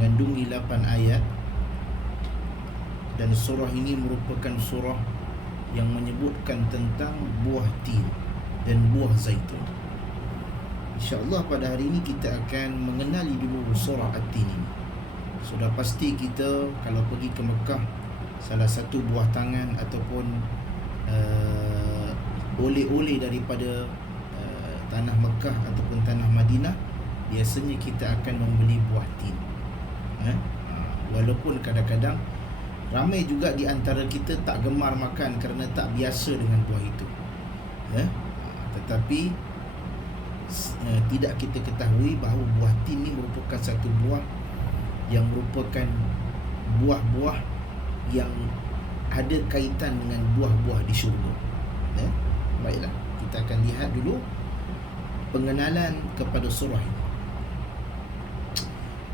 mengandungi 8 ayat, dan surah ini merupakan surah yang menyebutkan tentang buah tin dan buah zaitun. InsyaAllah pada hari ini kita akan mengenali dulu surah At-Tin ini. Sudah pasti kita kalau pergi ke Mekah, salah satu buah tangan ataupun oleh-oleh daripada tanah Mekah ataupun tanah Madinah, biasanya kita akan membeli buah tin. Walaupun kadang-kadang ramai juga di antara kita tak gemar makan kerana tak biasa dengan buah itu, tetapi tidak kita ketahui bahawa buah tin ini merupakan satu buah yang merupakan buah-buah yang ada kaitan dengan buah-buah di syurga. Baiklah, kita akan lihat dulu pengenalan kepada surah ini.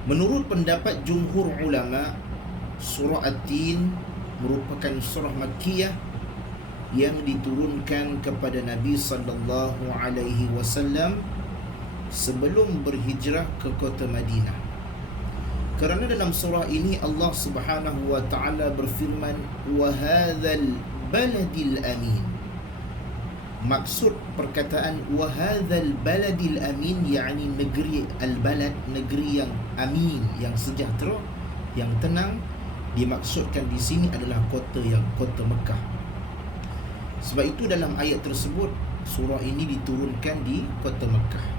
Menurut pendapat jumhur ulama, surah At-Tin merupakan surah Makkiyah yang diturunkan kepada Nabi sallallahu alaihi wasallam sebelum berhijrah ke kota Madinah. Kerana dalam surah ini Allah Subhanahu wa taala berfirman, wa hadzal baladil amin. Maksud perkataan wa hadzal baladil amin yakni negeri al-balad, negeri yang amin, yang sejahtera, yang tenang. Dimaksudkan di sini adalah kota Mekah. Sebab itu dalam ayat tersebut surah ini diturunkan di kota Mekah.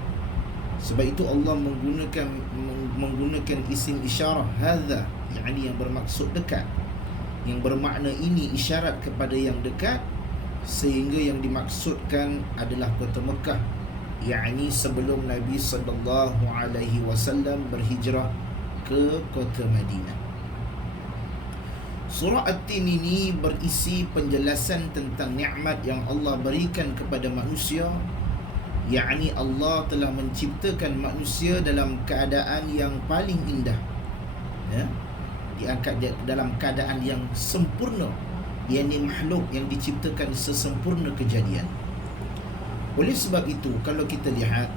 Sebab itu Allah menggunakan isim isyarah hadza, yakni yang bermaksud dekat, yang bermakna ini isyarat kepada yang dekat, sehingga yang dimaksudkan adalah kota Mekah, yakni sebelum Nabi sallallahu alaihi wasallam berhijrah ke kota Madinah. Surah At-Tin ini berisi penjelasan tentang nikmat yang Allah berikan kepada manusia, yakni Allah telah menciptakan manusia dalam keadaan yang paling indah, diangkat dalam keadaan yang sempurna, yakni makhluk yang diciptakan sesempurna kejadian. Oleh sebab itu, kalau kita lihat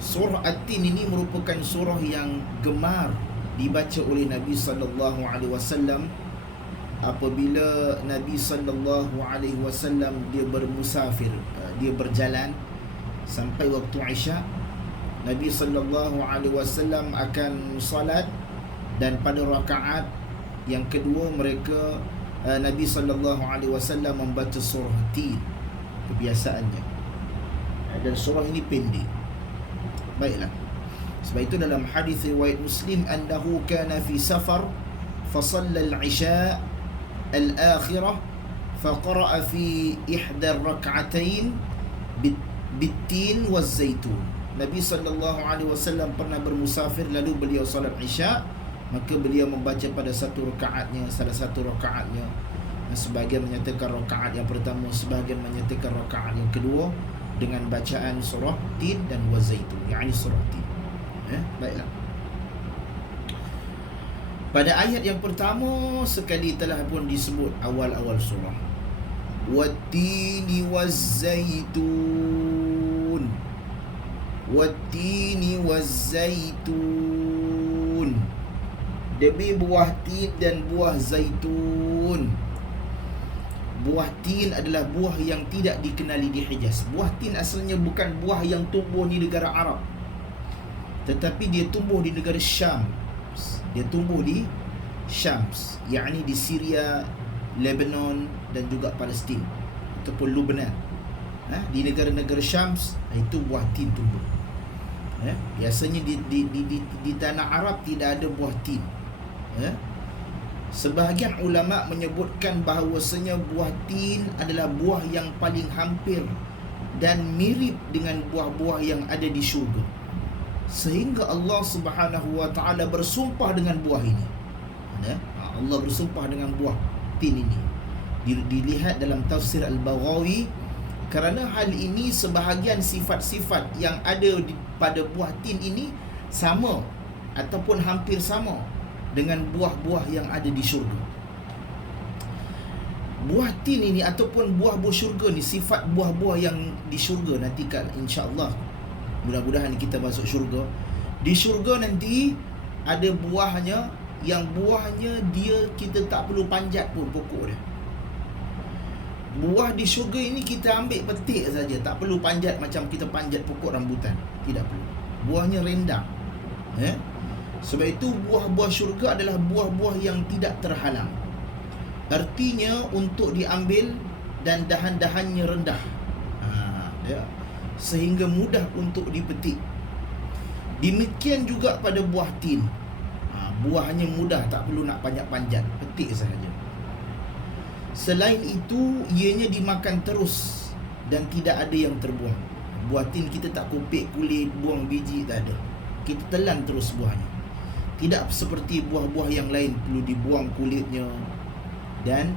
surah At-Tin ini merupakan surah yang gemar dibaca oleh Nabi sallallahu alaihi wasallam apabila Nabi sallallahu alaihi wasallam dia bermusafir, dia berjalan sampai waktu Isya. Nabi sallallahu alaihi wasallam akan salat, dan pada rakaat yang kedua mereka Nabi sallallahu alaihi wasallam membaca surah Tin, kebiasaannya, dan surah ini pendek. Baiklah, sebab itu dalam hadis riwayat Muslim, annahu kana fi safar fa shalla al-isha al-akhirah fa qara'a fi ihda ar-rak'atain bit-tin waz-zaitun. Nabi sallallahu alaihi wasallam pernah bermusafir, lalu beliau salat Isya, maka beliau membaca pada salah satu rakaatnya, sebahagian menyatakan rakaat yang pertama, sebahagian menyatakan rakaat yang kedua, dengan bacaan surah Tin dan waz-zaitun, yakni surah Tin. Baiklah. Pada ayat yang pertama sekali telah pun disebut awal-awal surah, Wat-tini waz-zaitun, Wat-tini waz-zaitun, demi buah tin dan buah zaitun. Buah tin adalah buah yang tidak dikenali di Hijaz. Buah tin asalnya bukan buah yang tumbuh di negara Arab, tetapi dia tumbuh di negara Syam. Dia tumbuh di Syams, yakni di Syria, Lebanon dan juga Palestin ataupun Lebanon. Di negara-negara Syams itu buah tin tumbuh. Biasanya di tanah Arab tidak ada buah tin. Sebahagian ulama menyebutkan bahawasanya buah tin adalah buah yang paling hampir dan mirip dengan buah-buah yang ada di syurga, sehingga Allah Subhanahu wa taala bersumpah dengan buah ini. Allah bersumpah dengan buah tin ini. Dilihat dalam tafsir Al-Baghawi, kerana hal ini sebahagian sifat-sifat yang ada pada buah tin ini sama ataupun hampir sama dengan buah-buah yang ada di syurga. Buah tin ini ataupun buah-buah syurga ni, sifat buah-buah yang di syurga nanti kan insya-Allah, mudah-mudahan kita masuk syurga. Di syurga nanti ada buahnya, yang buahnya kita tak perlu panjat pun pokok dia. Buah di syurga ini kita ambil petik saja, tak perlu panjat macam kita panjat pokok rambutan. Tidak perlu. Buahnya rendang. Sebab itu buah-buah syurga adalah buah-buah yang tidak terhalang. Artinya untuk diambil dan dahan-dahannya rendah. Sehingga mudah untuk dipetik. Demikian juga pada buah tin. Buahnya mudah, tak perlu nak panjat-panjat, petik sahaja. Selain itu, ianya dimakan terus dan tidak ada yang terbuang. Buah tin kita tak kopek kulit, buang biji, tak ada. Kita telan terus buahnya. Tidak seperti buah-buah yang lain perlu dibuang kulitnya dan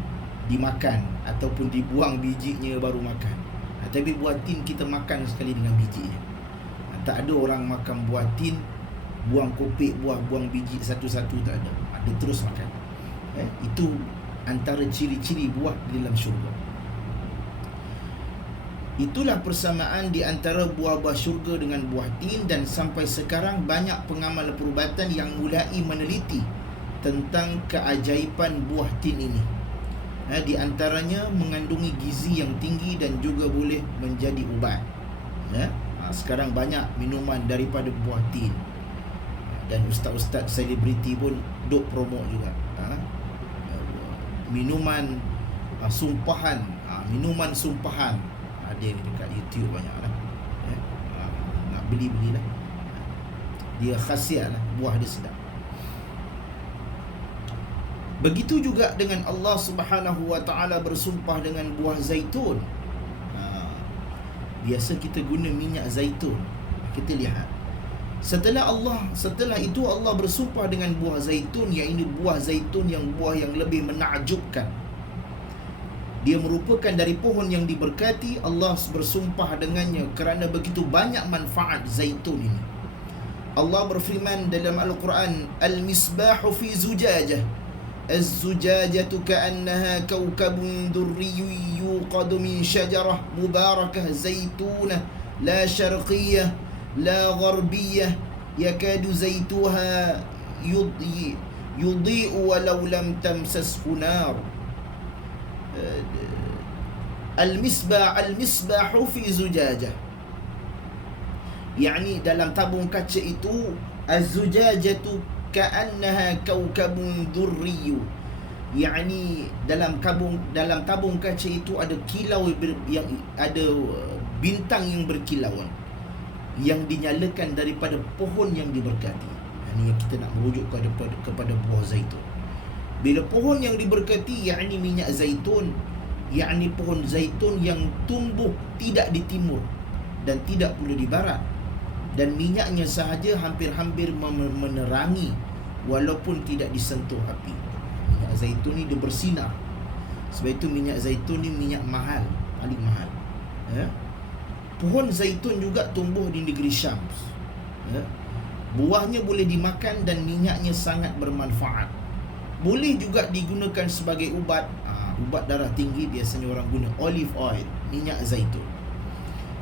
dimakan, ataupun dibuang bijinya baru makan. Tapi buah tin kita makan sekali dengan bijinya. Tak ada orang makan buah tin, buang kopek buah, buang biji satu-satu, tak ada. Dia terus makan. Itu antara ciri-ciri buah di dalam syurga. Itulah persamaan di antara buah-buah syurga dengan buah tin, dan sampai sekarang banyak pengamal perubatan yang mulai meneliti tentang keajaiban buah tin ini. Di antaranya mengandungi gizi yang tinggi dan juga boleh menjadi ubat. Sekarang banyak minuman daripada buah tin, dan ustaz-ustaz selebriti pun duk promote juga. Minuman sumpahan, minuman sumpahan ada dekat YouTube banyak lah. Nak beli-belilah. Dia khasiat lah, buah dia sedap. Begitu juga dengan Allah Subhanahu wa ta'ala bersumpah dengan buah zaitun. Biasa kita guna minyak zaitun. Kita lihat, Setelah itu Allah bersumpah dengan buah zaitun, iaitu buah zaitun yang buah yang lebih menakjubkan. Dia merupakan dari pohon yang diberkati. Allah bersumpah dengannya kerana begitu banyak manfaat zaitun ini. Allah berfirman dalam Al-Quran, Al-misbahu fi zujajah, Az-zujajatu ka'annaha kawkabun durriyyun yuqadu min syajarah mubarakah zaitunah la syarqiyah la gharbiyah yakadu zaituha yudhi'u walau lam tamsashu nar. Al-misbahu fi zujajah, yakni dalam tabung kaca itu, az-zujajatu ka'annaha kawkabun durriyu, yakni dalam tabung kaca itu ada kilau yang ada bintang yang berkilauan yang dinyalakan daripada pohon yang diberkati. Ini yang kita nak merujuk kepada buah zaitun. Bila pohon yang diberkati, yakni minyak zaitun, yakni pohon zaitun yang tumbuh tidak di timur dan tidak pula di barat, dan minyaknya sahaja hampir-hampir menerangi walaupun tidak disentuh api. Minyak zaitun ni dia bersinar. Sebab itu minyak zaitun ni minyak mahal, paling mahal. Pohon zaitun juga tumbuh di negeri Syam. Buahnya boleh dimakan dan minyaknya sangat bermanfaat. Boleh juga digunakan sebagai ubat. Ubat darah tinggi biasanya orang guna olive oil, minyak zaitun.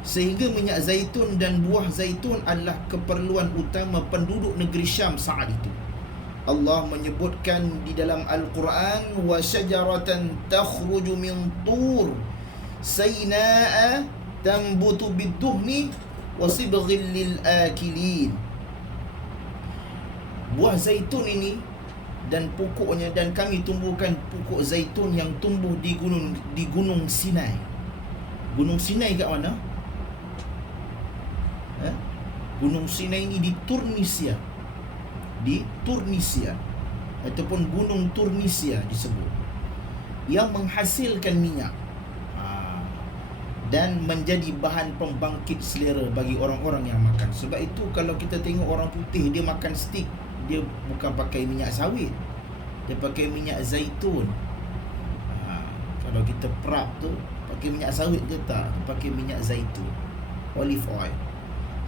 Sehingga minyak zaitun dan buah zaitun adalah keperluan utama penduduk negeri Syam saat itu. Allah menyebutkan di dalam Al-Quran, wa syajaratan takhruju min tur sayna'a tambutu bidduhni wa sibghil lil akilin. Buah zaitun ini dan pokoknya, dan kami tumbuhkan pokok zaitun yang tumbuh di gunung Sinai. Gunung Sinai kat mana? Gunung Sinai ini di Tunisia. Di Tunisia ataupun Gunung Tunisia disebut, yang menghasilkan minyak dan menjadi bahan pembangkit selera bagi orang-orang yang makan. Sebab itu kalau kita tengok orang putih, dia makan steak, dia bukan pakai minyak sawit, dia pakai minyak zaitun. Kalau kita prap tu pakai minyak sawit ke tak? Dia pakai minyak zaitun, olive oil.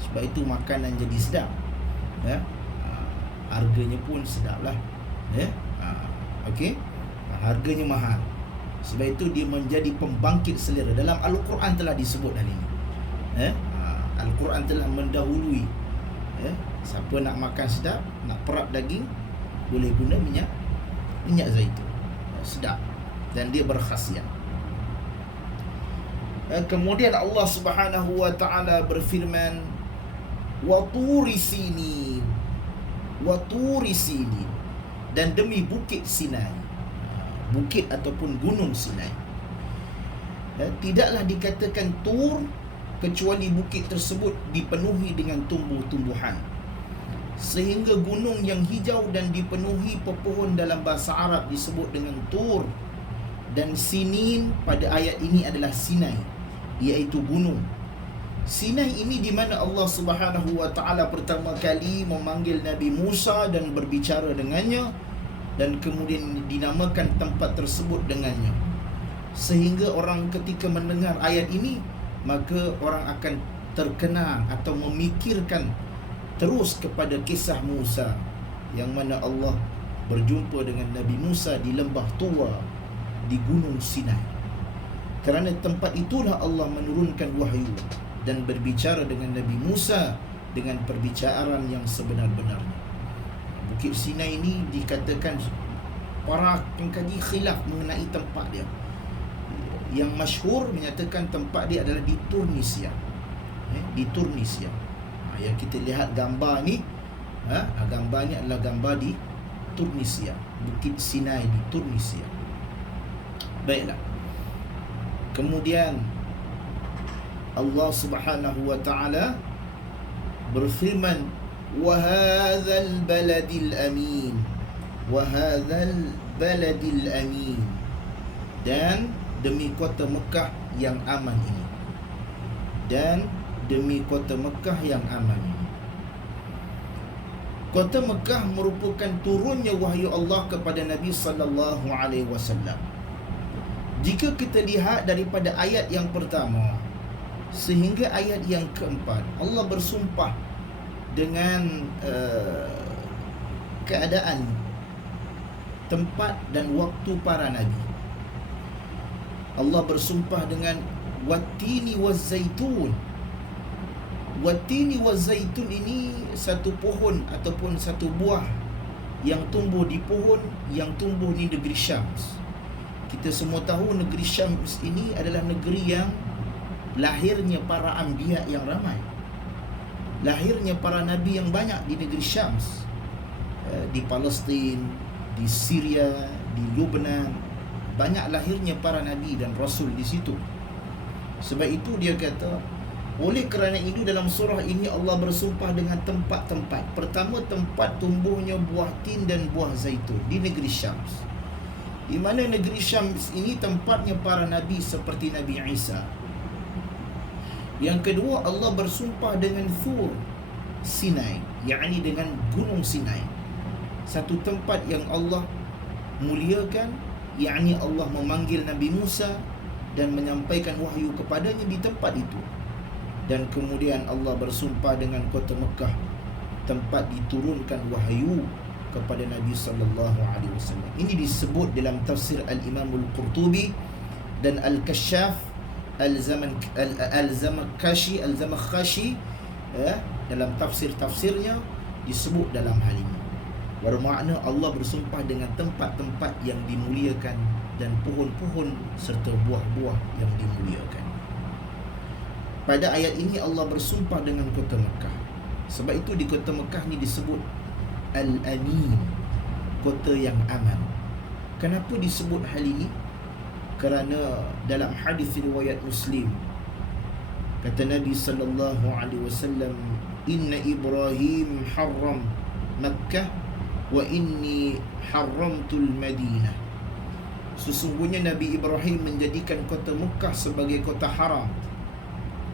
Sebab itu makanan jadi sedap. Harganya pun sedap lah. Okey, harganya mahal. Sebab itu dia menjadi pembangkit selera. Dalam Al-Quran telah disebut hal ini. Al-Quran telah mendahului Siapa nak makan sedap, nak perap daging, boleh guna minyak zaitun. Sedap dan dia berkhasiat. Kemudian Allah Subhanahu wa taala berfirman, wa turi sinin, wa turi sinin, dan demi bukit Sinai. Bukit ataupun gunung Sinai. Tidaklah dikatakan Tur kecuali bukit tersebut dipenuhi dengan tumbuh-tumbuhan, sehingga gunung yang hijau dan dipenuhi pepohon dalam bahasa Arab disebut dengan Tur. Dan Sinin pada ayat ini adalah Sinai, iaitu gunung. Sinai ini di mana Allah Subhanahu wa taala pertama kali memanggil Nabi Musa dan berbicara dengannya, dan kemudian dinamakan tempat tersebut dengannya. Sehingga orang ketika mendengar ayat ini, maka orang akan terkenang atau memikirkan terus kepada kisah Musa, yang mana Allah berjumpa dengan Nabi Musa di lembah tua di gunung Sinai. Kerana tempat itulah Allah menurunkan wahyu dan berbicara dengan Nabi Musa dengan perbicaraan yang sebenar-benarnya. Bukit Sinai ini dikatakan para pengkaji khilaf mengenai tempat dia. Yang masyhur menyatakan tempat dia adalah di Tunisia. Di Tunisia. Yang kita lihat gambar ni, gambar ni adalah gambar di Tunisia, Bukit Sinai di Tunisia. Baiklah. Kemudian Allah Subhanahu wa taala berfirman, wa hadzal baladil amin, wa hadzal baladil amin, dan demi kota Mekah yang aman ini, dan demi kota Mekah yang aman ini. Kota Mekah merupakan turunnya wahyu Allah kepada Nabi sallallahu alaihi wasallam. Jika kita lihat daripada ayat yang pertama sehingga ayat yang keempat, Allah bersumpah dengan keadaan, tempat dan waktu para nabi. Allah bersumpah dengan wattini wazzaitun. Wattini wazzaitun ini satu pohon ataupun satu buah yang tumbuh di pohon yang tumbuh di negeri Syams. Kita semua tahu negeri Syams ini adalah negeri yang lahirnya para anbiya yang ramai, lahirnya para nabi yang banyak di negeri Syams. Di Palestin, di Syria, di Lebanon, banyak lahirnya para nabi dan rasul di situ. Sebab itu dia kata, oleh kerana itu dalam surah ini Allah bersumpah dengan tempat-tempat. Pertama, tempat tumbuhnya buah tin dan buah zaitun di negeri Syams, di mana negeri Syams ini tempatnya para nabi seperti Nabi Isa. Yang kedua, Allah bersumpah dengan Tur Sinai, yakni dengan gunung Sinai, satu tempat yang Allah muliakan, yakni Allah memanggil Nabi Musa dan menyampaikan wahyu kepadanya di tempat itu. Dan kemudian Allah bersumpah dengan kota Mekah, tempat diturunkan wahyu kepada Nabi sallallahu alaihi wasallam. Ini disebut dalam tafsir Al-Imam Al-Qurtubi dan Al-Kashaf Al-Zamakhshashi dalam tafsir-tafsirnya disebut dalam hal ini. Bermakna Allah bersumpah dengan tempat-tempat yang dimuliakan dan pohon-pohon serta buah-buah yang dimuliakan. Pada ayat ini Allah bersumpah dengan kota Mekah. Sebab itu di kota Mekah ni disebut Al-Amin, kota yang aman. Kenapa disebut hal ini? Kerana dalam hadis riwayat Muslim, kata Nabi sallallahu alaihi wasallam, inna Ibrahim haram Makkah wa inni haramtul Madinah. Sesungguhnya Nabi Ibrahim menjadikan kota Mekah sebagai kota haram,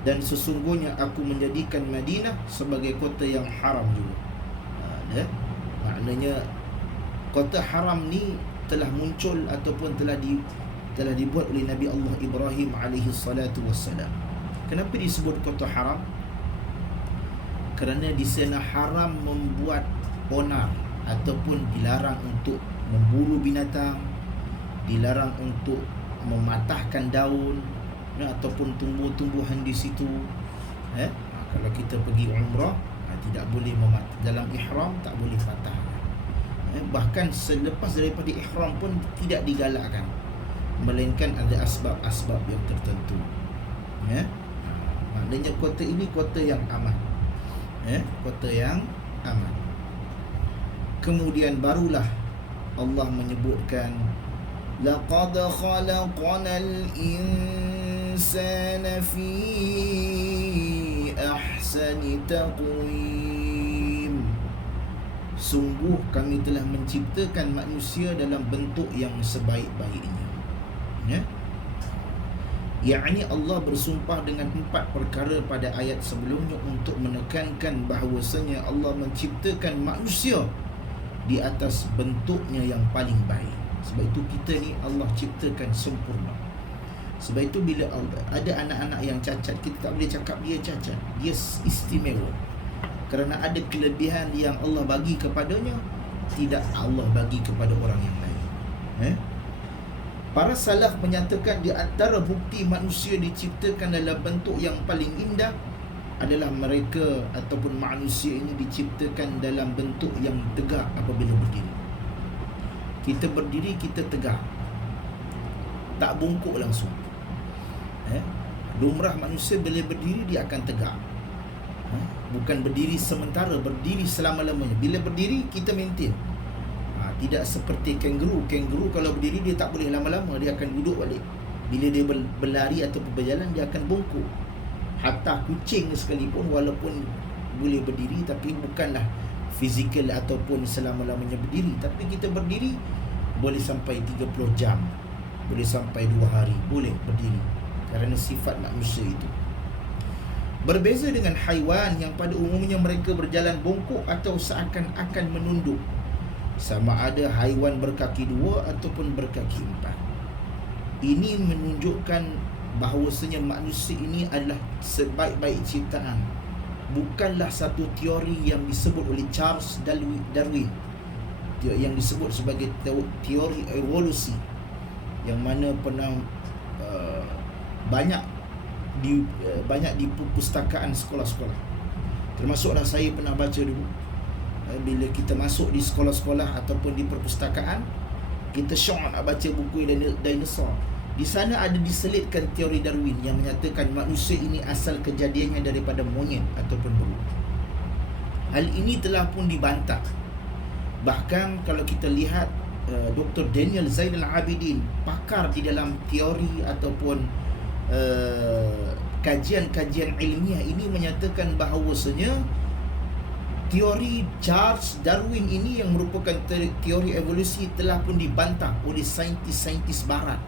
dan sesungguhnya aku menjadikan Madinah sebagai kota yang haram juga. Maknanya kota haram ni telah muncul ataupun telah dibuat oleh Nabi Allah Ibrahim alaihi salatu wassalam. Kenapa disebut kota haram? Kerana di sana haram membuat onar ataupun dilarang untuk memburu binatang, dilarang untuk mematahkan daun ataupun tumbuh-tumbuhan di situ. Kalau kita pergi umrah, tidak boleh dalam ihram tak boleh patah. Bahkan selepas daripada ihram pun tidak digalakkan, melainkan ada asbab-asbab yang tertentu. Maknanya kota ini kota yang aman. Kota yang aman. Kemudian barulah Allah menyebutkan laqad khalaqnal insana fi ahsani taqwim. Sungguh kami telah menciptakan manusia dalam bentuk yang sebaik-baiknya. Yakni Allah bersumpah dengan 4 perkara pada ayat sebelumnya untuk menekankan bahawasanya Allah menciptakan manusia di atas bentuknya yang paling baik. Sebab itu kita ni Allah ciptakan sempurna. Sebab itu bila ada anak-anak yang cacat, kita tak boleh cakap dia cacat. Dia istimewa. Kerana ada kelebihan yang Allah bagi kepadanya, tidak Allah bagi kepada orang yang lain. Para salaf menyatakan di antara bukti manusia diciptakan dalam bentuk yang paling indah adalah mereka ataupun manusia ini diciptakan dalam bentuk yang tegak apabila berdiri. Kita berdiri, kita tegak, tak bungkuk langsung. Lumrah manusia bila berdiri dia akan tegak. Bukan berdiri sementara, berdiri selama-lamanya. Bila berdiri kita maintain. Tidak seperti kanguru. Kanguru kalau berdiri dia tak boleh lama-lama, dia akan duduk balik. Bila dia berlari atau berjalan dia akan bungkuk. Hatta kucing sekalipun walaupun boleh berdiri tapi bukanlah fizikal ataupun selama-lamanya berdiri. Tapi kita berdiri boleh sampai 30 jam, boleh sampai 2 hari, boleh berdiri kerana sifat manusia itu. Berbeza dengan haiwan yang pada umumnya mereka berjalan bongkok atau seakan-akan menunduk. Sama ada haiwan berkaki 2 ataupun berkaki 4. Ini menunjukkan bahawasanya manusia ini adalah sebaik-baik ciptaan. Bukanlah satu teori yang disebut oleh Charles Darwin, yang disebut sebagai teori evolusi, yang mana pernah banyak di perpustakaan sekolah-sekolah. Termasuklah saya pernah baca dulu. Bila kita masuk di sekolah-sekolah ataupun di perpustakaan, kita syok nak baca buku dinosaur. Di sana ada diselitkan teori Darwin yang menyatakan manusia ini asal kejadiannya daripada monyet ataupun burung. Hal ini telah pun dibantah. Bahkan kalau kita lihat Dr. Daniel Zainal Abidin, pakar di dalam teori ataupun kajian-kajian ilmiah ini, menyatakan bahawasanya teori Charles Darwin ini yang merupakan teori evolusi telah pun dibantah oleh saintis-saintis barat.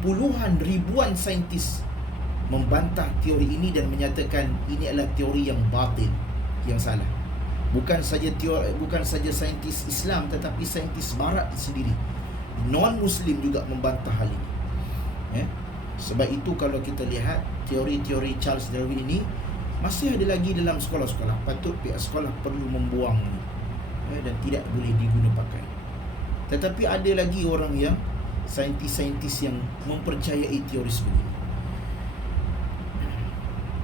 Puluhan ribuan saintis membantah teori ini dan menyatakan ini adalah teori yang batil, yang salah. Bukan saja saintis Islam tetapi saintis barat sendiri, non-Muslim juga membantah hal ini. Sebab itu kalau kita lihat teori-teori Charles Darwin ini masih ada lagi dalam sekolah-sekolah. Patut pihak sekolah perlu membuangnya dan tidak boleh diguna pakai. Tetapi ada lagi orang yang saintis-saintis yang mempercayai teori sebegini.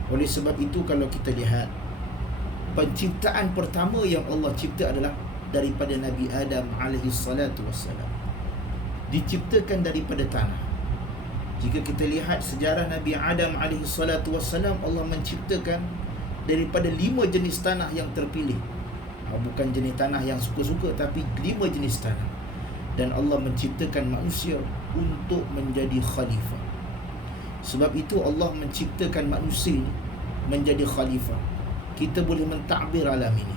Oleh sebab itu kalau kita lihat, penciptaan pertama yang Allah cipta adalah daripada Nabi Adam alaihi salatu wassalam. Diciptakan daripada tanah. Jika kita lihat sejarah Nabi Adam alaihi salatu wassalam, Allah menciptakan daripada 5 jenis tanah yang terpilih. Bukan jenis tanah yang suka-suka, tapi 5 jenis tanah. Dan Allah menciptakan manusia untuk menjadi khalifah. Sebab itu Allah menciptakan manusia ini menjadi khalifah. Kita boleh mentadbir alam ini.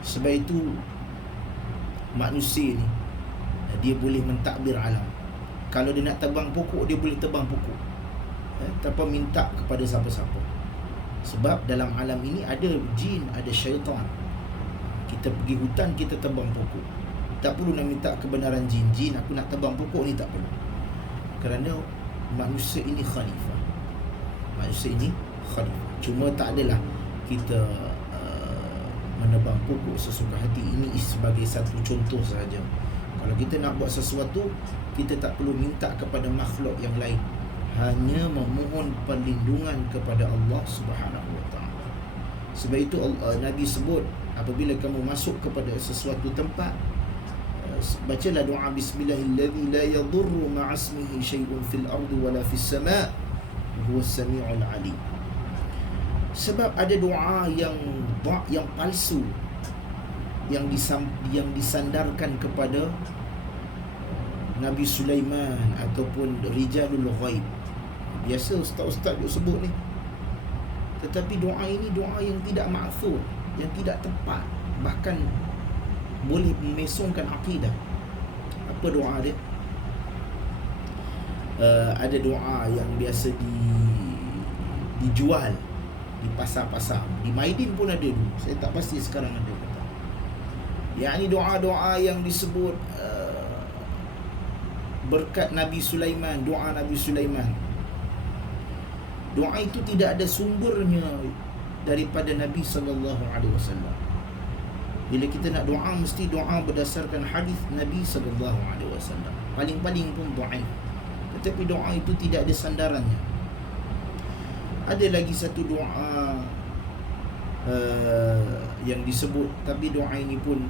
Sebab itu manusia ini dia boleh mentadbir alam. Kalau dia nak tebang pokok, dia boleh tebang pokok tanpa minta kepada siapa-siapa. Sebab dalam alam ini ada jin, ada syaitan. Kita pergi hutan, kita tebang pokok, tak perlu nak minta kebenaran jin. Jin, aku nak tebang pokok ni, tak perlu. Kerana manusia ini khalifah. Manusia ini khalifah. Cuma tak adalah kita menebang pokok sesuka hati. Ini sebagai satu contoh sahaja. Kalau kita nak buat sesuatu, kita tak perlu minta kepada makhluk yang lain, hanya memohon perlindungan kepada Allah Subhanahu wa ta'ala. Sebab itu Nabi sebut, apabila kamu masuk kepada sesuatu tempat, bacalah doa bismillahilladzi la yadurru ma'asmihi syai'un fil ardi wala fis sama' huwas sami'ul alim. Sebab ada doa yang palsu yang disandarkan kepada Nabi Sulaiman ataupun rijalul ghaib. Biasa ustaz-ustaz duk sebut ni. Tetapi doa ini doa yang tidak ma'thur, yang tidak tepat, bahkan boleh memesongkan akidah. Apa doa dia? Ada doa yang biasa dijual di pasar-pasar. Di Maidin pun ada dulu. Saya tak pasti sekarang ada ke tak. Yang ini doa-doa yang disebut berkat Nabi Sulaiman, doa Nabi Sulaiman. Doa itu tidak ada sumbernya daripada Nabi SAW. Bila kita nak doa, mesti doa berdasarkan hadis Nabi SAW. Paling-paling pun dhaif. Tetapi doa itu tidak ada sandarannya. Ada lagi satu doa yang disebut, tapi doa ini pun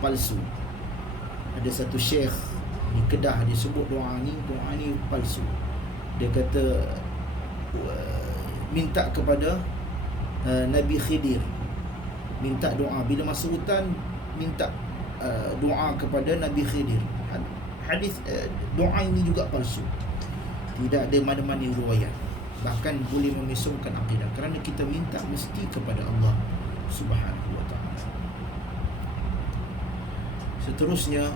palsu. Ada satu syekh di Kedah, dia sebut doa ni palsu. Dia kata minta kepada Nabi Khidir, minta doa bila masuk hutan, minta doa kepada Nabi Khidir. Hadis doa ini juga palsu. Tidak ada mana-mana riwayat, bahkan boleh memesongkan akidah, kerana kita minta mesti kepada Allah Subhanahu wa taala. Seterusnya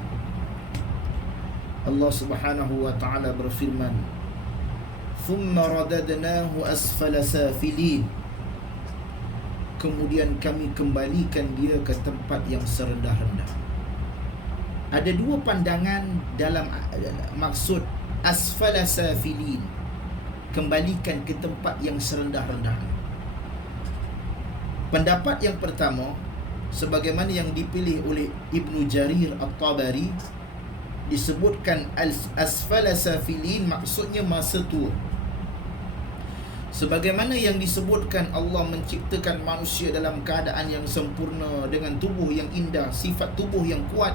Allah Subhanahu wa taala berfirman, "Thumma radadnahu asfala safilin." Kemudian kami kembalikan dia ke tempat yang serendah-rendah. Ada dua pandangan dalam maksud asfala safilin, kembalikan ke tempat yang serendah-rendah. Pendapat yang pertama, sebagaimana yang dipilih oleh Ibnu Jarir At-Tabari, disebutkan asfala safilin maksudnya masa tua. Sebagaimana yang disebutkan, Allah menciptakan manusia dalam keadaan yang sempurna, dengan tubuh yang indah, sifat tubuh yang kuat.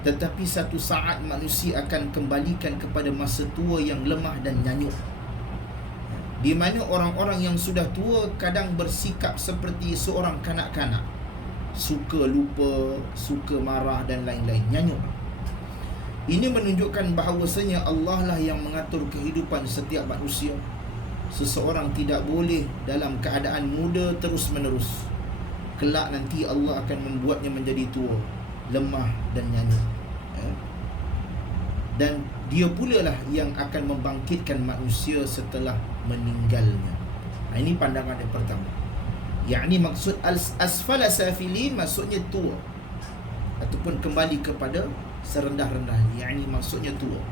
Tetapi satu saat manusia akan kembalikan kepada masa tua yang lemah dan nyanyuk, di mana orang-orang yang sudah tua kadang bersikap seperti seorang kanak-kanak, suka lupa, suka marah dan lain-lain, nyanyuk. Ini menunjukkan bahawasanya Allah lah yang mengatur kehidupan setiap manusia. Seseorang tidak boleh dalam keadaan muda terus-menerus. Kelak nanti Allah akan membuatnya menjadi tua, lemah dan nyanyuk. Dan dia pula lah yang akan membangkitkan manusia setelah meninggalnya. Ini pandangan yang pertama. Yakni maksud asfala safilin maksudnya tua, ataupun kembali kepada serendah-rendahnya, yakni maksudnya tua.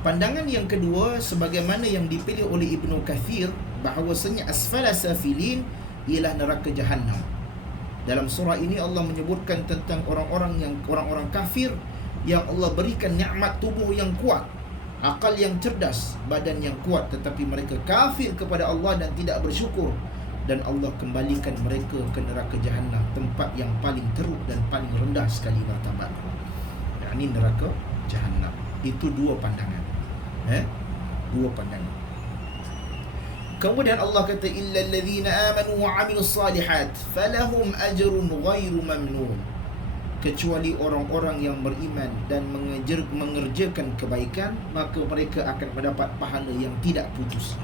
Pandangan yang kedua, sebagaimana yang dipilih oleh Ibnu Kathir, bahawasanya asfala safilin ialah neraka Jahannam. Dalam surah ini Allah menyebutkan tentang orang-orang kafir yang Allah berikan nikmat tubuh yang kuat, akal yang cerdas, badan yang kuat, tetapi mereka kafir kepada Allah dan tidak bersyukur, dan Allah kembalikan mereka ke neraka Jahannam, tempat yang paling teruk dan paling rendah sekali martabat. Ini neraka Jahannam. Itu dua pandangan. Dua pandangan. Kemudian Allah kata, illal ladzina amanu wa 'amilus salihat falahum ajrun ghairu mamnun. Kecuali orang-orang yang beriman dan mengerjakan kebaikan, maka mereka akan mendapat pahala yang tidak putus.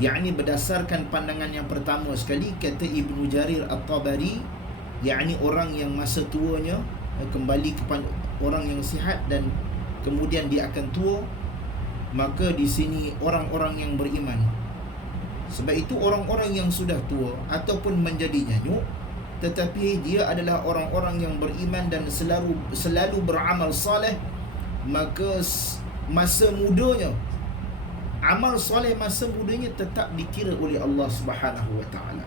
Yakni berdasarkan pandangan yang pertama sekali, kata Ibnu Jarir At-Tabari, yakni orang yang masa tuanya kembali kepada orang yang sihat dan kemudian dia akan tua, maka di sini orang-orang yang beriman. Sebab itu orang-orang yang sudah tua ataupun menjadi nyanyuk, tetapi dia adalah orang-orang yang beriman dan selalu beramal saleh, maka masa mudanya, amal soleh masa mudanya tetap dikira oleh Allah Subhanahu wa taala,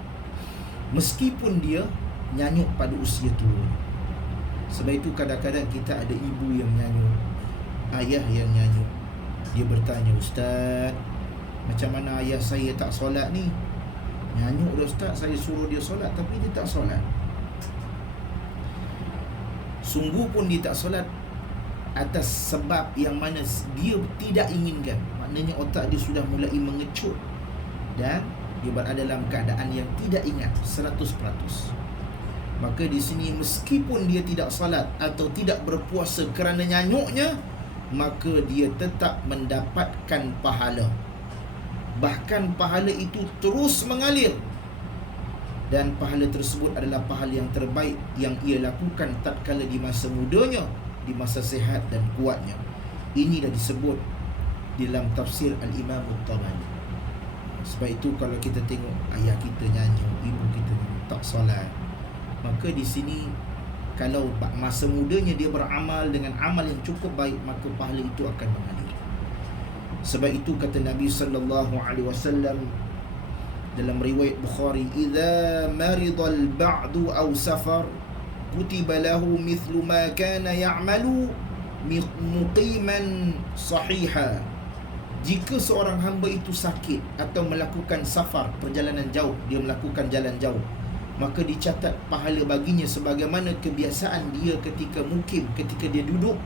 meskipun dia nyanyuk pada usia tua. Sebab itu kadang-kadang kita ada ibu yang nyanyuk, ayah yang nyanyuk. Dia bertanya, "Ustaz, macam mana ayah saya tak solat ni?" Nyanyuk dah ustaz, saya suruh dia solat tapi dia tak solat. Sungguh pun dia tak solat atas sebab yang mana dia tidak inginkan. Maknanya otak dia sudah mulai mengecut dan dia berada dalam keadaan yang tidak ingat 100%. Maka di sini meskipun dia tidak salat atau tidak berpuasa kerana nyanyuknya, maka dia tetap mendapatkan pahala. Bahkan pahala itu terus mengalir. Dan pahala tersebut adalah pahala yang terbaik yang ia lakukan tatkala di masa mudanya, di masa sihat dan kuatnya. Ini dah disebut di dalam tafsir Al-Imam At-Tabari. Sebab itu kalau kita tengok ayah kita nyanyuk, ibu kita tak solat, maka di sini kalau masa mudanya dia beramal dengan amal yang cukup baik, maka pahala itu akan mengalir. Sebab itu kata Nabi sallallahu alaihi wasallam dalam riwayat Bukhari, "Idza maridal ba'du aw safar kutiba lahu mithlu ma kana ya'malu muqiman sahiha." Jika seorang hamba itu sakit atau melakukan safar, perjalanan jauh, dia melakukan jalan jauh, maka dicatat pahala baginya sebagaimana kebiasaan dia ketika mukim, ketika dia duduk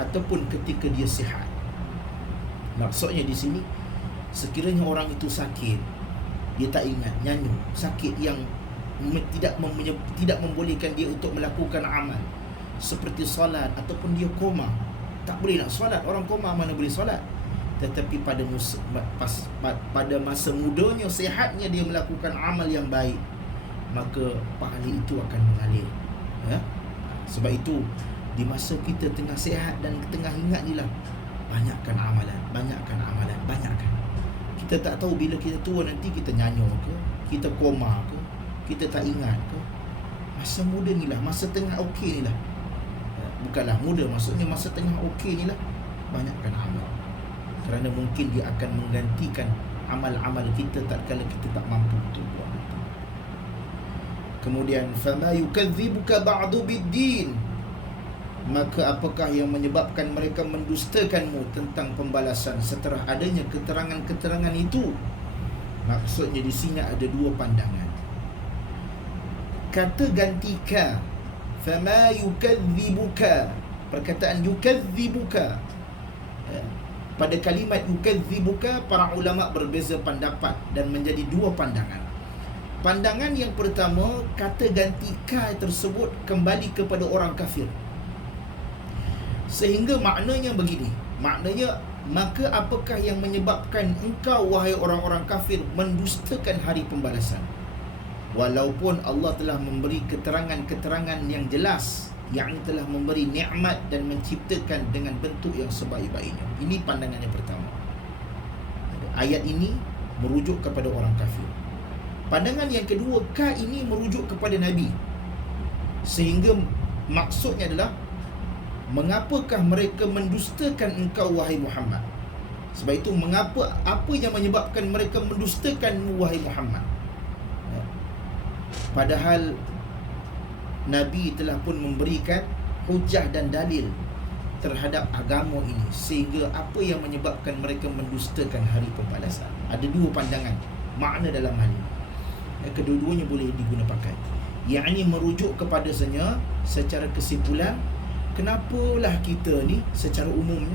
ataupun ketika dia sihat. Maksudnya di sini, sekiranya orang itu sakit, dia tak ingat, nyanyuk, sakit yang tidak membolehkan dia untuk melakukan amal seperti solat ataupun dia koma, tak boleh nak solat, orang koma mana boleh solat. Tetapi pada masa mudanya, sihatnya, dia melakukan amal yang baik, maka pahala itu akan mengalir. Sebab itu di masa kita tengah sihat dan tengah ingat ni lah, banyakkan amalan. Kita tak tahu bila kita tua nanti kita nyanyuk ke, kita koma ke, kita tak ingat ke. Masa muda ni lah, masa tengah okey ni lah, bukanlah muda, maksudnya masa tengah okey ni lah, banyakkan amal. Kerana mungkin dia akan menggantikan amal-amal kita tatkala kita tak mampu untuk buat. Kemudian fama yukadzibuka ba'du biddin, maka apakah yang menyebabkan mereka mendustakanmu tentang pembalasan setelah adanya keterangan-keterangan itu? Maksudnya di sini ada dua pandangan. Kata ganti ka, fama yukadzibuka, perkataan yukadzibuka, pada kalimat yukadzibuka para ulama berbeza pendapat dan menjadi dua pandangan. Pandangan yang pertama, kata ganti ka tersebut kembali kepada orang kafir, sehingga maknanya begini, maknanya maka apakah yang menyebabkan engkau wahai orang-orang kafir mendustakan hari pembalasan, walaupun Allah telah memberi keterangan-keterangan yang jelas, yang telah memberi nikmat dan menciptakan dengan bentuk yang sebaik-baiknya. Ini pandangan yang pertama. Ayat ini merujuk kepada orang kafir. Pandangan yang kedua, ka ini merujuk kepada Nabi, sehingga maksudnya adalah mengapakah mereka mendustakan engkau wahai Muhammad. Sebab itu apa yang menyebabkan mereka mendustakanmu wahai Muhammad? Padahal Nabi telah pun memberikan hujah dan dalil terhadap agama ini, sehingga apa yang menyebabkan mereka mendustakan hari pembalasan? Ada dua pandangan makna dalam hal ini. Kedua-duanya boleh diguna pakai. Yang ini merujuk kepadanya secara kesimpulan, kenapalah kita ni secara umumnya,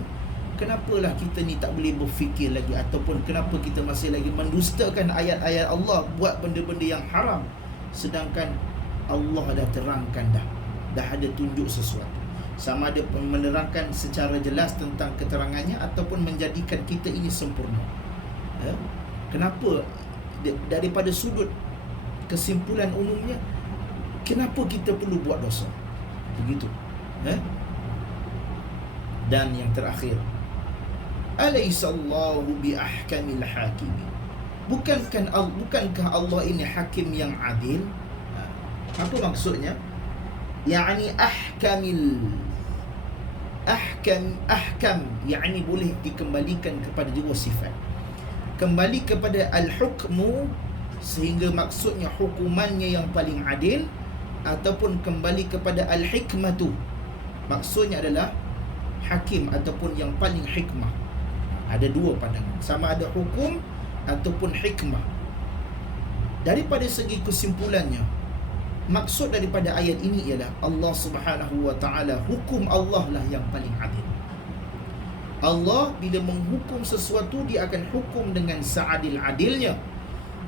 kenapalah kita ni tak boleh berfikir lagi, ataupun kenapa kita masih lagi mendustakan ayat-ayat Allah, buat benda-benda yang haram, sedangkan Allah dah terangkan dah ada tunjuk sesuatu. Sama ada menerangkan secara jelas tentang keterangannya ataupun menjadikan kita ini sempurna. Kenapa daripada sudut kesimpulan umumnya, kenapa kita perlu buat dosa? Begitu. Dan yang terakhir, alaisallahu biahkamil hakimin, bukankah Allah ini hakim yang adil? Apa maksudnya? Yani ahkam, yani boleh dikembalikan kepada dua sifat. Kembali kepada al-hukmu, sehingga maksudnya hukumannya yang paling adil, ataupun kembali kepada al-hikmatu, maksudnya adalah hakim ataupun yang paling hikmah. Ada dua pandangan, sama ada hukum ataupun hikmah. Daripada segi kesimpulannya, maksud daripada ayat ini ialah Allah Subhanahu wa taala, hukum Allah lah yang paling adil. Allah bila menghukum sesuatu, dia akan hukum dengan seadil-adilnya.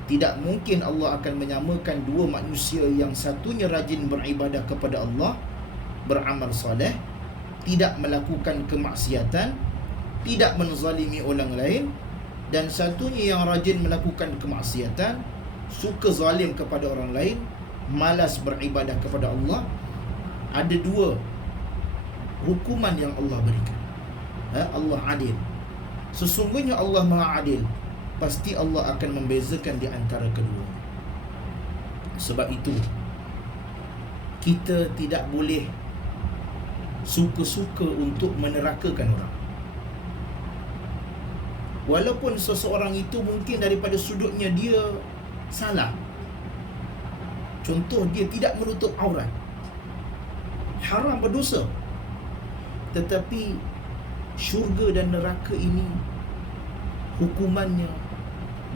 Tidak mungkin Allah akan menyamakan dua manusia yang satunya rajin beribadah kepada Allah, beramal soleh, tidak melakukan kemaksiatan, tidak menzalimi orang lain, dan satunya yang rajin melakukan kemaksiatan, suka zalim kepada orang lain, malas beribadah kepada Allah. Ada dua hukuman yang Allah berikan. Allah adil. Sesungguhnya Allah Maha Adil. Pasti Allah akan membezakan di antara kedua. Sebab itu kita tidak boleh suka-suka untuk menerakakan orang. Walaupun seseorang itu mungkin daripada sudutnya dia salah. Contoh, dia tidak menutup aurat, haram, berdosa. Tetapi syurga dan neraka ini hukumannya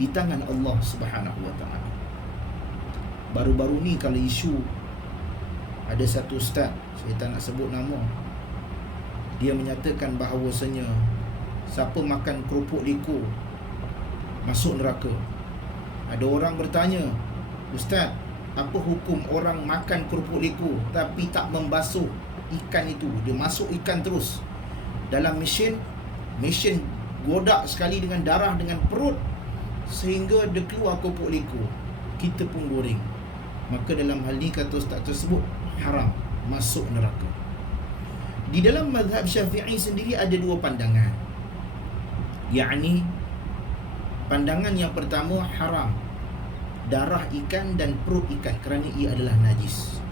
di tangan Allah Subhanahu wa taala. Baru-baru ni kalau isu, ada satu ustaz, saya tak nak sebut nama, dia menyatakan bahawasanya siapa makan kerupuk likur masuk neraka. Ada orang bertanya, ustaz, apa hukum orang makan kerupuk likur tapi tak membasuh ikan itu? Dia masuk ikan terus dalam mesin godak sekali dengan darah, dengan perut, sehingga dia keluar kerupuk likur. Kita pun goreng. Maka dalam hal ini kata ustaz tersebut, haram, masuk neraka. Di dalam mazhab Syafi'i sendiri ada dua pandangan. Yakni pandangan yang pertama, haram darah ikan dan perut ikan kerana ia adalah najis.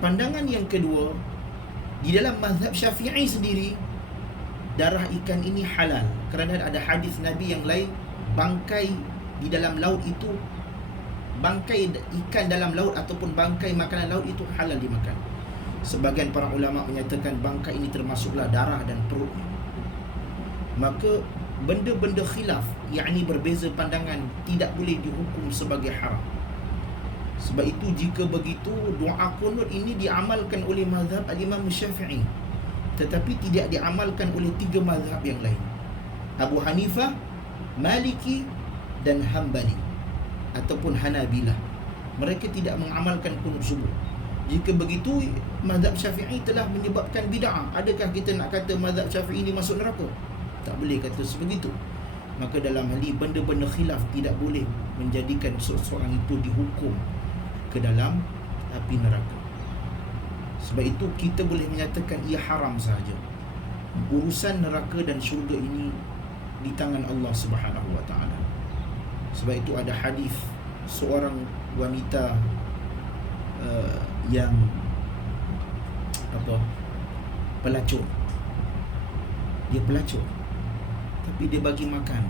Pandangan yang kedua, di dalam mazhab Syafi'i sendiri, darah ikan ini halal kerana ada hadis Nabi yang lain, bangkai di dalam laut itu, bangkai ikan dalam laut ataupun bangkai makanan laut itu halal dimakan. Sebagian para ulama menyatakan bangkai ini termasuklah darah dan perutnya. Maka benda-benda khilaf, yakni berbeza pandangan, tidak boleh dihukum sebagai haram. Sebab itu jika begitu, doa qunut ini diamalkan oleh mazhab al-Imam Syafi'i, tetapi tidak diamalkan oleh tiga mazhab yang lain, Abu Hanifah, Maliki dan Hambali ataupun Hanabilah. Mereka tidak mengamalkan qunut subuh. Jika begitu, mazhab Syafi'i telah menyebabkan bid'ah. Adakah kita nak kata mazhab Syafi'i ini masuk neraka? Tak boleh kata sebegitu. Maka dalam hal ini, benda-benda khilaf tidak boleh menjadikan seseorang itu dihukum ke dalam api neraka. Sebab itu kita boleh menyatakan ia haram sahaja. Urusan neraka dan syurga ini di tangan Allah Subhanahu wa taala. Sebab itu ada hadis seorang wanita yang pelacur. Dia pelacur, tapi dia bagi makan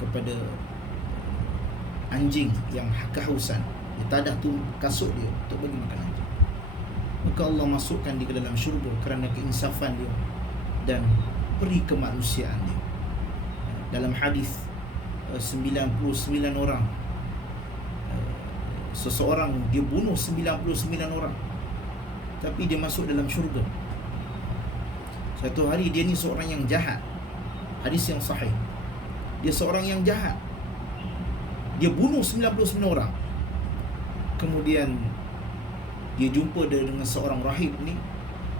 kepada anjing yang kehausan. Dia tadah tu kasut dia untuk bagi makan anjing. Maka Allah masukkan dia ke dalam syurga kerana keinsafan dia dan peri kemanusiaan dia. Dalam hadis 99 orang, seseorang dia bunuh 99 orang, tapi dia masuk dalam syurga. Satu hari dia ni seorang yang jahat. Hadis yang sahih. Dia seorang yang jahat. Dia bunuh 99 orang. Kemudian dia jumpa dengan seorang rahib ni.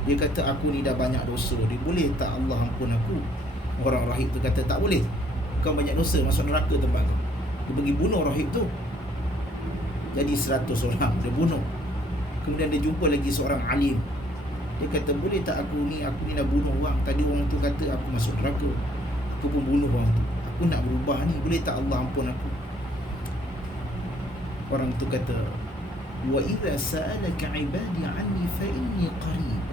Dia kata, aku ni dah banyak dosa. Dia, boleh tak Allah ampun aku? Orang rahib tu kata, tak boleh. Kau banyak dosa, masuk neraka tempat kau. Dia pergi bunuh rahib tu. Jadi 100 orang dia bunuh. Kemudian dia jumpa lagi seorang alim. Dia kata, boleh tak aku ni dah bunuh orang. Tadi orang tu kata aku masuk neraka, aku pun bunuh orang tu. Aku nak berubah ni, boleh tak Allah ampun aku? Orang tu kata, wa idza sa'alaka 'ibadi 'anni fa inni qarib.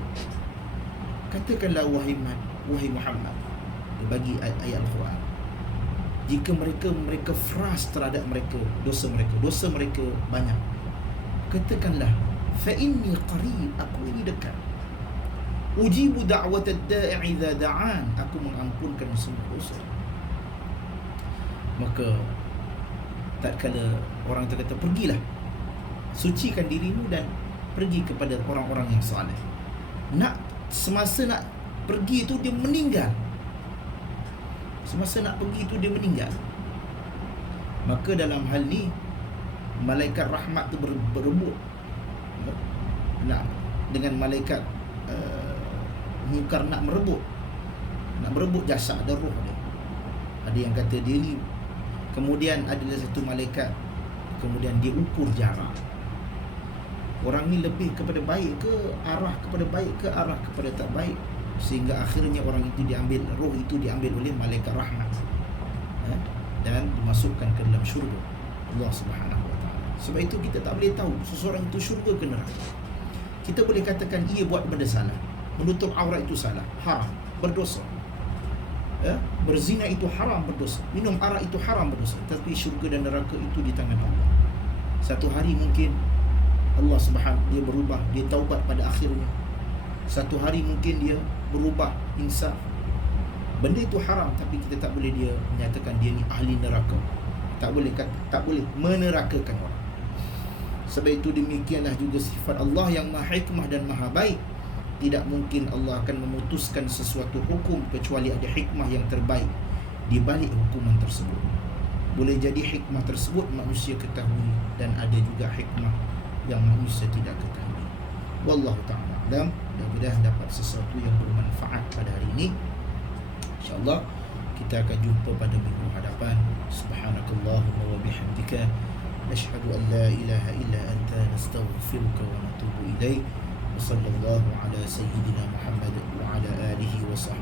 Katakanlah wahai Muhammad. Dia bagi ayat Al-Quran. Jika mereka fras terhadap dosa mereka banyak, katakanlah, fa inni qarib, aku ini dekat. Ujibu da'watad da'i idza da'an, aku mengampunkan semua dosa. Maka tatkala orang tu kata, pergilah, sucikan dirimu dan pergi kepada orang-orang yang saleh. Semasa nak pergi itu dia meninggal. Semasa nak pergi itu dia meninggal. Maka dalam hal ni malaikat rahmat tu berebut nak dengan malaikat mungkar nak merebut jasad dan roh dia. Ada yang kata dia ni, kemudian adalah satu malaikat, kemudian dia ukur jarak. Orang ni lebih kepada baik ke arah kepada baik ke arah kepada tak baik, sehingga akhirnya orang itu diambil, roh itu diambil oleh malaikat rahmat dan dimasukkan ke dalam syurga Allah Subhanahu wa taala. Sebab itu kita tak boleh tahu seseorang itu syurga ke neraka. Kita boleh katakan ia buat benda salah, menutup aurat itu salah, haram, berdosa. Berzina itu haram, berdosa. Minum arak itu haram, berdosa. Tapi syurga dan neraka itu di tangan Allah. Satu hari mungkin Allah Subhanahu, dia berubah, dia taubat pada akhirnya. Satu hari mungkin dia berubah, insaf. Benda itu haram, tapi kita tak boleh dia menyatakan dia ni ahli neraka. Tak boleh menerakakan orang. Sebab itu demikianlah juga sifat Allah yang maha hikmah dan maha baik. Tidak mungkin Allah akan memutuskan sesuatu hukum kecuali ada hikmah yang terbaik di balik hukuman tersebut. Boleh jadi hikmah tersebut manusia ketahui, dan ada juga hikmah yang manusia tidak ketahui. Wallahu ta'ala alam. Mudah-mudahan dapat sesuatu yang bermanfaat pada hari ini. InsyaAllah kita akan jumpa pada minggu hadapan. Subhanakallahumma wa bihamdika, nashhadu an la ilaha illa anta, nastaghfiruka wa natubu ilaik. Wa sallallahu ala sayyidina Muhammad wa ala alihi wa sahbihi